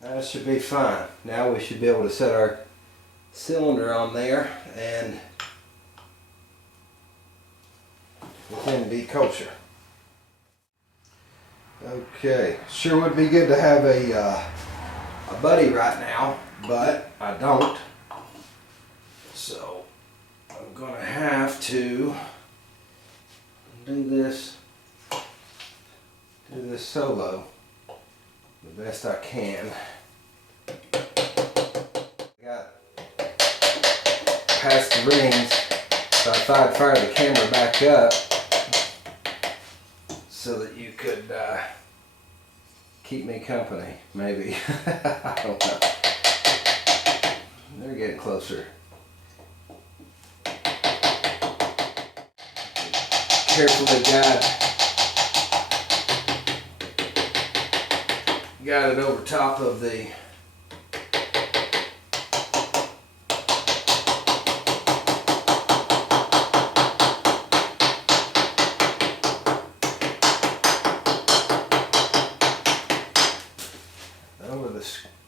That should be fine. Now we should be able to set our cylinder on there and then be kosher. Okay, sure would be good to have a buddy right now, but I don't. So I'm gonna have to do this solo the best I can. Got past the rings, so I thought I'd fire the camera back up so that you could keep me company, maybe. I don't know. They're getting closer. Carefully got it over top of the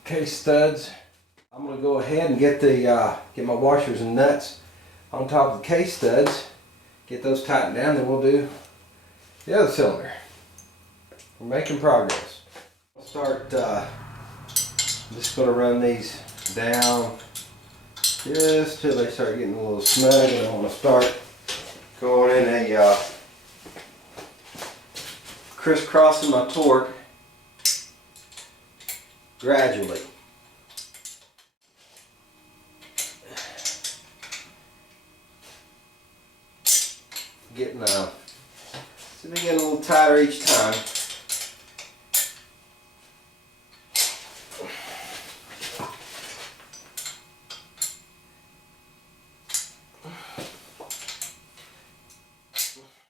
case studs. I'm going to go ahead and get get my washers and nuts on top of the case studs, get those tightened down, then we'll do the other cylinder. We're making progress. I'll start, I'm just going to run these down just till they start getting a little snug, and I want to start going in a crisscrossing my torque gradually. Getting getting a little tighter each time.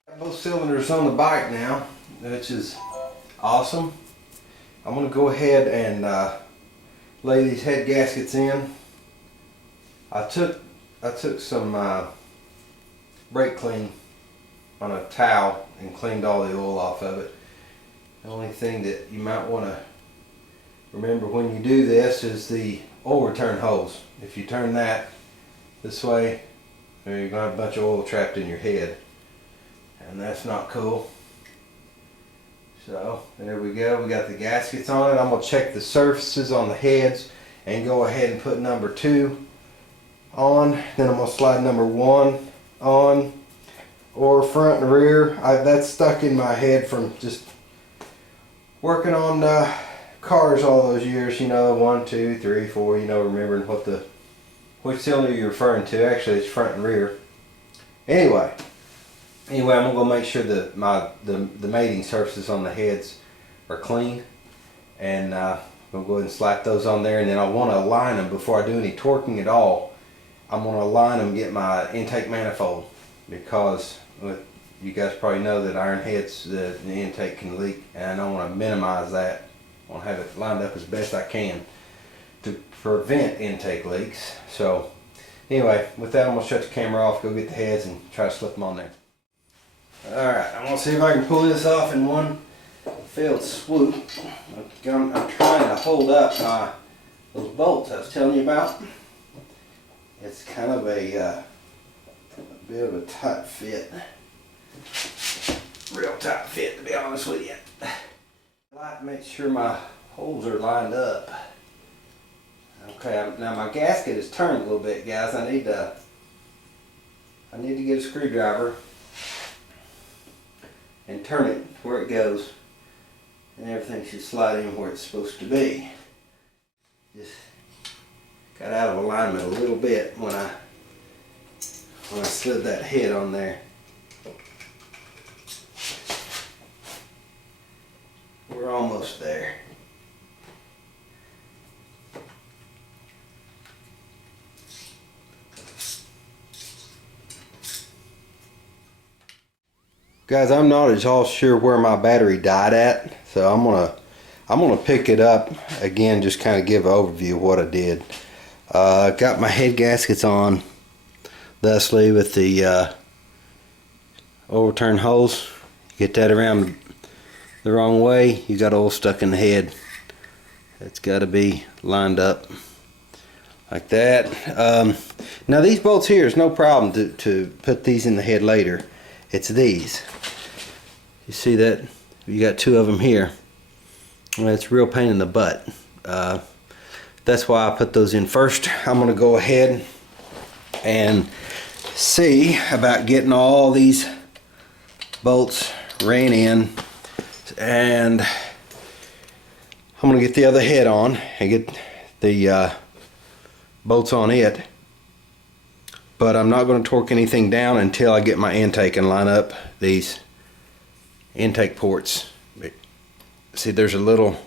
Got both cylinders on the bike now, which is awesome. I'm going to go ahead and lay these head gaskets in. I took some brake clean on a towel and cleaned all the oil off of it. The only thing that you might want to remember when you do this is the oil return hose. If you turn that this way, you're going to have a bunch of oil trapped in your head, and that's not cool. So there we go, we got the gaskets on it. I'm going to check the surfaces on the heads and go ahead and put number 2 on. Then I'm going to slide number 1 on, or front and rear. That's stuck in my head from just working on cars all those years, you know, 1, 2, 3, 4, you know, remembering which cylinder you're referring to. Actually, it's front and rear. Anyway, I'm going to make sure that the mating surfaces on the heads are clean, and we'll go ahead and slap those on there, and then I want to align them before I do any torquing at all. I'm going to align them, get my intake manifold, because you guys probably know that Ironheads, the intake can leak, and I want to minimize that. I want to have it lined up as best I can to prevent intake leaks. So anyway, with that, I'm going to shut the camera off, go get the heads, and try to slip them on there. Alright, I'm going to see if I can pull this off in one fell swoop. I'm trying to hold up those bolts I was telling you about. It's kind of a bit of a tight fit. Real tight fit, to be honest with you. I like to make sure my holes are lined up. Okay, now my gasket is turned a little bit, guys. I need to get a screwdriver and turn it where it goes, and everything should slide in where it's supposed to be. Just got out of alignment a little bit when I slid that head on there. We're almost there. Guys, I'm not at all sure where my battery died at, so I'm gonna pick it up again, just kind of give an overview of what I did. Got my head gaskets on thusly with the overturn hose. Get that around the wrong way, you got oil stuck in the head. It's got to be lined up like that. Now these bolts here is no problem to put these in the head later. It's these. You see that? You got two of them here. Well, it's a real pain in the butt. That's why I put those in first. I'm going to go ahead and see about getting all these bolts ran in, and I'm going to get the other head on and get the bolts on it, but I'm not going to torque anything down until I get my intake and line up these intake ports. See, there's a little,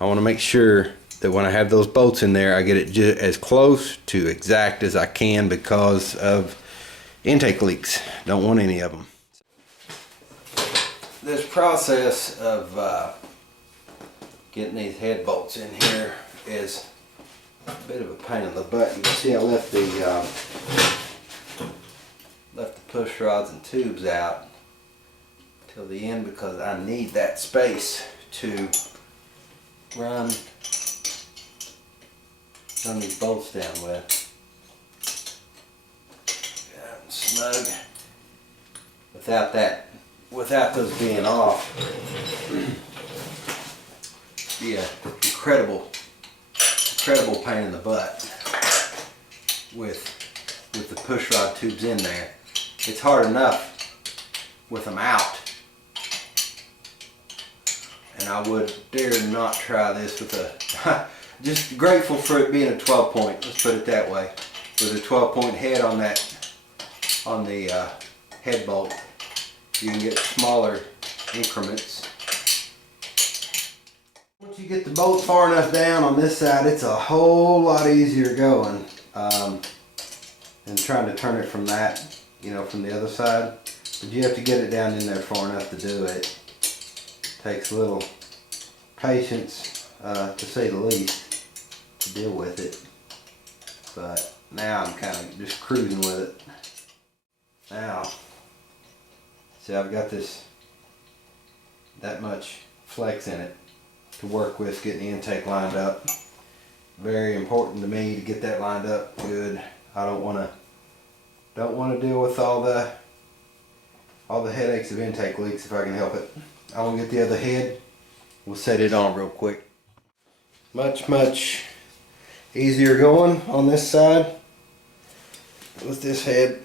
I want to make sure that when I have those bolts in there, I get it as close to exact as I can because of intake leaks. Don't want any of them. This process of getting these head bolts in here is a bit of a pain in the butt. You can see I left the push rods and tubes out till the end because I need that space to run these bolts down with. Snug. Without those being off, be an incredible pain in the butt with the push rod tubes in there. It's hard enough with them out, and I would dare not try this with a just grateful for it being a 12 point, let's put it that way, with a 12 point head on the head bolt. You can get smaller increments. Once you get the bolt far enough down on this side, it's a whole lot easier going than trying to turn it from that, from the other side. But you have to get it down in there far enough to do it. Takes a little patience, to say the least, to deal with it. But now I'm kind of just cruising with it. Now, see, I've got that much flex in it to work with getting the intake lined up. Very important to me to get that lined up good. I don't want to deal with all the headaches of intake leaks if I can help it. I want to get the other head. We'll set it on real quick. Much easier going on this side with this head.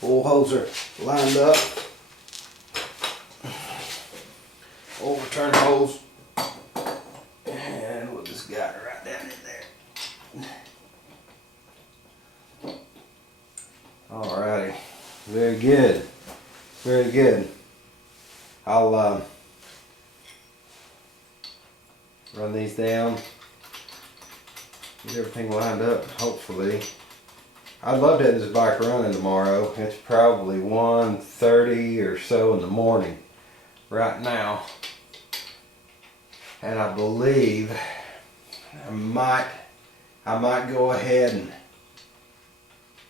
Oil holes are lined up. Overturn holes. And we'll just got it right down in there. Alrighty. Very good. Very good. I'll run these down. Get everything lined up, hopefully. I'd love to have this bike running tomorrow. It's probably 1:30 or so in the morning right now. And I believe I might go ahead and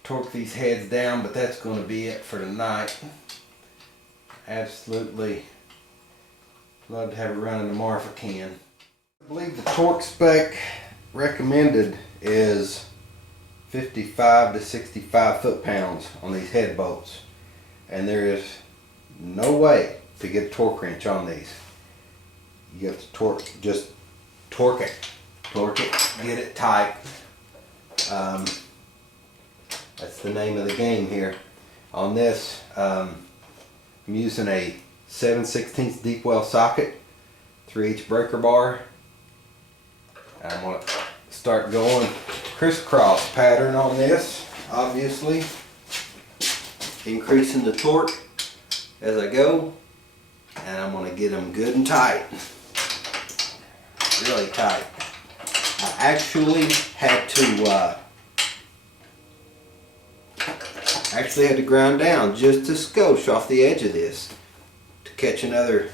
torque these heads down, but that's going to be it for tonight. Absolutely love to have it running tomorrow if I can. I believe the torque spec recommended is 55 to 65 foot-pounds on these head bolts, and there is no way to get a torque wrench on these. You have to just torque it, get it tight. That's the name of the game here. On this, I'm using a 7/16 deep well socket, 3/8 breaker bar. I'm going to start going crisscross pattern on this, obviously. Increasing the torque as I go, and I'm going to get them good and tight. Really tight. I actually had to grind down just a skosh off the edge of this to catch another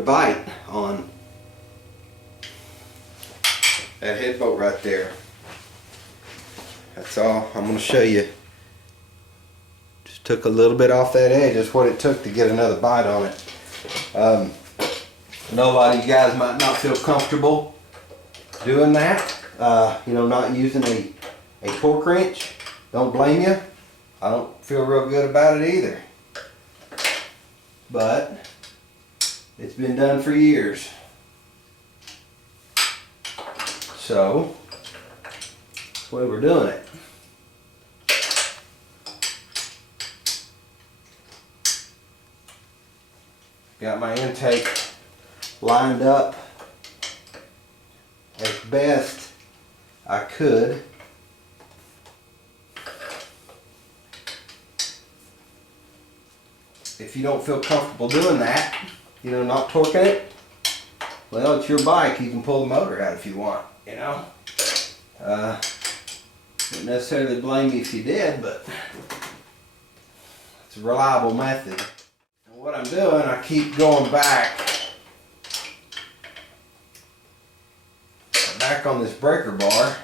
bite on that head bolt right there. That's all I'm going to show you. Just took a little bit off that edge. That's what it took to get another bite on it. I know a lot of you guys might not feel comfortable doing that, you know, not using a torque wrench. Don't blame you. I don't feel real good about it either. But it's been done for years. So that's the way we're doing it. Got my intake lined up as best I could. If you don't feel comfortable doing that, you know, not torquing it, well, it's your bike. You can pull the motor out if you want, you know. Wouldn't necessarily blame you if you did, but it's a reliable method. And what I'm doing, I keep going back on this breaker bar,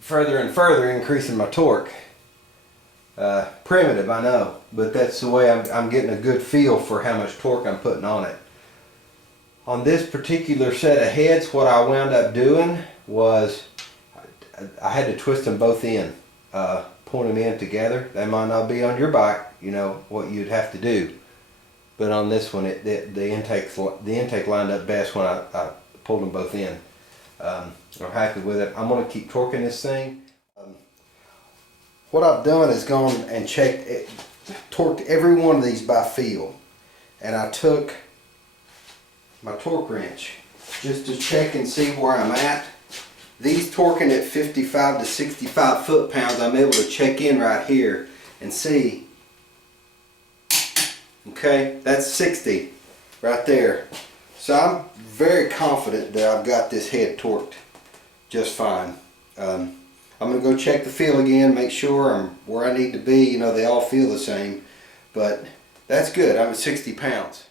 further and further increasing my torque. Primitive, I know, but that's the way I'm getting a good feel for how much torque I'm putting on it. On this particular set of heads, what I wound up doing was I had to twist them both in, point them in together. That might not be on your bike, you know, what you'd have to do. But on this one, the intake lined up best when I pulled them both in. I'm happy with it. I'm going to keep torquing this thing. What I've done is gone and checked it, torqued every one of these by feel. And I took my torque wrench just to check and see where I'm at. These torquing at 55 to 65 foot-pounds, I'm able to check in right here and see. Okay, that's 60 right there. So I'm very confident that I've got this head torqued just fine. I'm going to go check the feel again, make sure I'm where I need to be. You know, they all feel the same, but that's good. I'm at 60 pounds.